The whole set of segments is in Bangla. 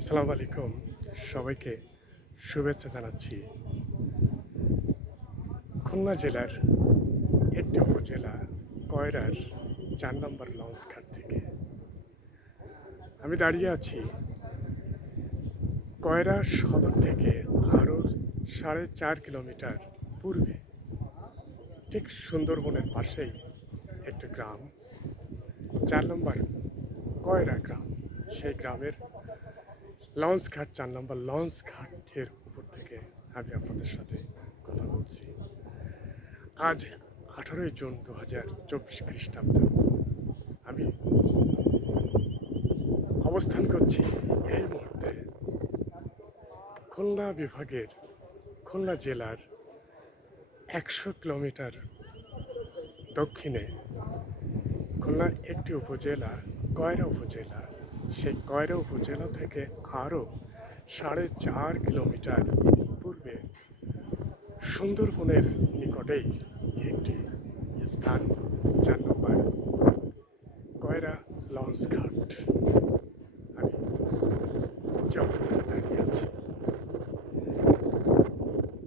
আসসালামু আলাইকুম, সবাইকে শুভেচ্ছা জানাচ্ছি। খুলনা জেলার একটি উপজেলা কয়রার ৪ নম্বর লঞ্চ ঘাট থেকে আমি দাঁড়িয়ে আছি। কয়রা সদর থেকে আরও ৪.৫ কিলোমিটার পূর্বে, ঠিক সুন্দরবনের পাশেই একটি গ্রাম, ৪ নম্বর কয়রা গ্রাম। সেই গ্রামের লঞ্চ ঘাট, ৪ নম্বর লঞ্চ ঘাটের উপর থেকে আমি আপনাদের সাথে কথা বলছি। আজ 18ই জুন 2024 খ্রিস্টাব্দ। আমি অবস্থান করছি এই মুহূর্তে খুলনা বিভাগের, খুলনা জেলার 100 কিলোমিটার দক্ষিণে খুলনার একটি উপজেলা, কয়রা উপজেলা। সেই কয়রা উপজেলা থেকে আরও 4.৫ কিলোমিটার পূর্বে সুন্দরবনের নিকটেই একটি স্থান, ৪ নম্বর কয়রা লঞ্চ ঘাট। আমি যে অবস্থানে দাঁড়িয়ে আছি,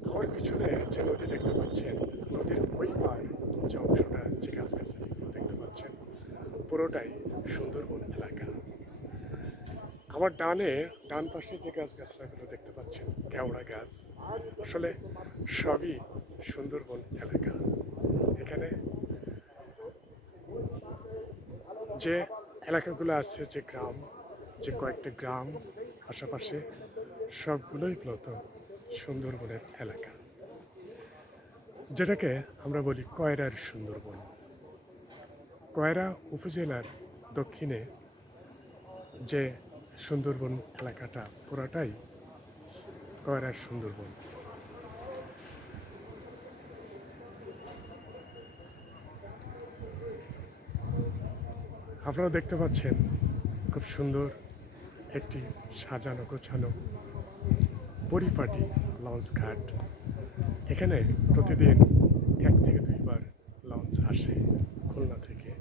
আমার পিছনে যে নদী দেখতে পাচ্ছেন, নদীর ওই পার যে অংশটা, যে গাছগাছালিগুলো দেখতে পাচ্ছেন, পুরোটাই সুন্দরবন এলাকা। আমার ডান পাশে যে গাছগাছলাগুলো দেখতে পাচ্ছেন, কেওড়া গাছ, আসলে সবই সুন্দরবন এলাকা। এখানে যে এলাকাগুলো আছে, যে গ্রাম, যে কয়েকটা গ্রাম আশেপাশে, সবগুলোই মূলত সুন্দরবনের এলাকা, যেটাকে আমরা বলি কয়রার সুন্দরবন। কয়রা উপজেলার দক্ষিণে যে সুন্দরবন এলাকাটা, পুরাটাই কয়রার সুন্দরবন। আপনারা দেখতে পাচ্ছেন খুব সুন্দর একটি সাজানো গোছানো পরিপাটি লঞ্চ ঘাট। এখানে প্রতিদিন 1 থেকে 2 বার লঞ্চ আসে খুলনা থেকে।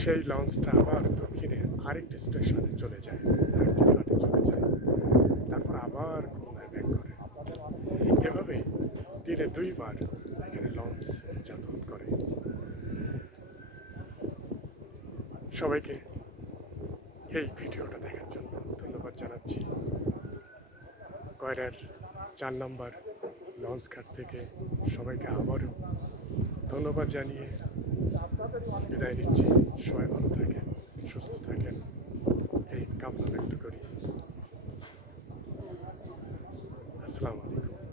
সেই লঞ্চটা আবার দক্ষিণে আরেকটি স্টেশনে চলে যায়, আরেকটি ঘাটে চলে যায়, তারপর আবার খুলনায় ব্যাক করে। এভাবেই দিনে 2 বার এখানে লঞ্চ যাতায়াত করে। সবাইকে এই ভিডিওটা দেখার জন্য ধন্যবাদ জানাচ্ছি। কয়রার ৪ নম্বর লঞ্চ ঘাট থেকে সবাইকে আবারও ধন্যবাদ জানিয়ে বিদায় নিচ্ছি। সবাই ভালো থাকেন, সুস্থ থাকেন, এই কামনা ব্যক্ত করি। আসসালামু আলাইকুম।